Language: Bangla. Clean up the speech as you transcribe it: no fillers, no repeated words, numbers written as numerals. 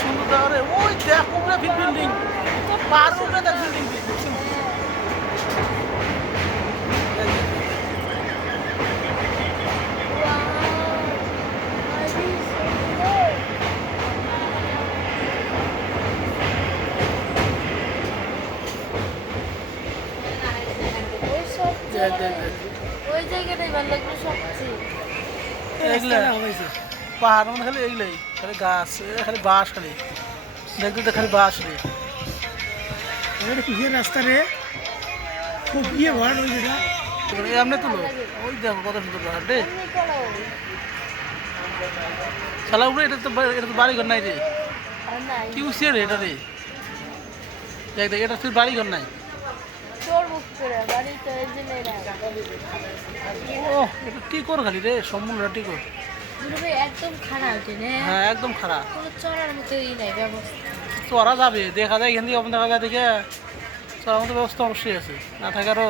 সুন্দর জায়গা রে। ওই দেখ উপরে বিল্ডিং, পাহাড় উপরে দেখ বিল্ডিং। ওই জায়গাটাই ভালো লাগলো সবচেয়ে। পাহাড় মানে খালি এইগুলাই, খালি গাছ, খালি বাঁশ, খালি দেখতে তো খালি বাঁশ রে। কিসের রাস্তা রে? খুব ইয়ে ঘর ওই যেটা এমনি তুলো, ওই দেখো কত সুন্দর পাহাড় রে। শালা উপরে এটা তো বাড়িঘর নাই রে, কি উচিয়ে রে এটা রে। দেখ দেখ, এটা তুই বাড়িঘর নাই। ও এটা টিকর খালি রে, সম্পূর্ণ টিকর। একদম খারাপ, হ্যাঁ একদম খারাপ, কোনো চলার মতো ই নাই ব্যবস্থা। চড়া যাবে, দেখা যায় এখান থেকে ওখান দেখা যায়, দেখে চড়ার মতো ব্যবস্থা অবশ্যই আছে, না থাকে আরো।